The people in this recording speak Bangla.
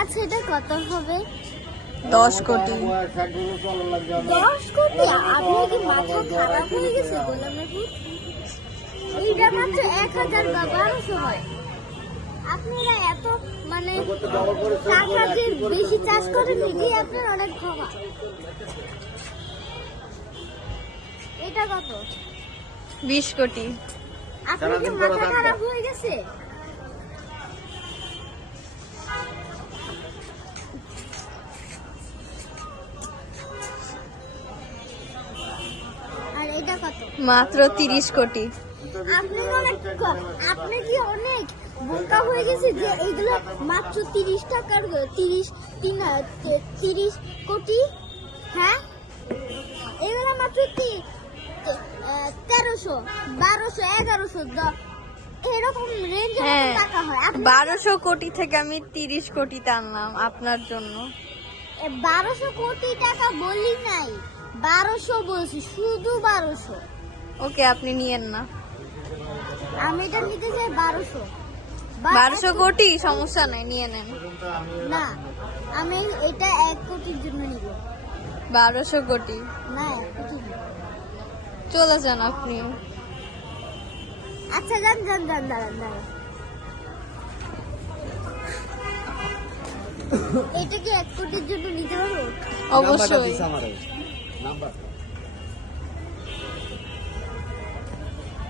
আচ্ছা এটা কত হবে? 10 কোটি। 10 কোটি? আপনার কি মাথা খারাপ হয়ে গেছে? গোলামের ভূত, এইটা মাত্র 1000 বা 1200 হয়। আপনারা এত মানে টাকা যে বেশি চাষ করেন, এটাই আপনার অনেক ক্ষমা। এটা কত? 20 কোটি। আপনার কি মাথা খারাপ হয়ে গেছে? আর এটা কত? মাত্র 30 কোটি। আপনি কি অনেক বোকা হয়ে গেছে যে এইগুলো মাত্র 30 টাকার 30 কোটি? হ্যাঁ, এগুলো মাত্র 1300, 1200, 1100 এরকম রেঞ্জের হ্যাঁ, টাকা হয়। 1200 কোটি থেকে আমি 30 কোটি টানলাম আপনার জন্য। 1200 কোটি টাকা বলি নাই, 1200 বলছি, শুধু 1200। ওকে, আপনি নিয়েন না। আমি এটা নিতে চাই 1200। 1200 কোটি সমস্যা নাই, নিয়ে নেন। না, আমি এটা 1 কোটির জন্য নিব। 1200 কোটি। না, 1 কোটি না। চলে যান আপনি। আচ্ছা যান যান যান, দাঁড়ান দাঁড়ান। এটা কি 1 কোটির জন্য নিতে পারবো? অবশ্যই।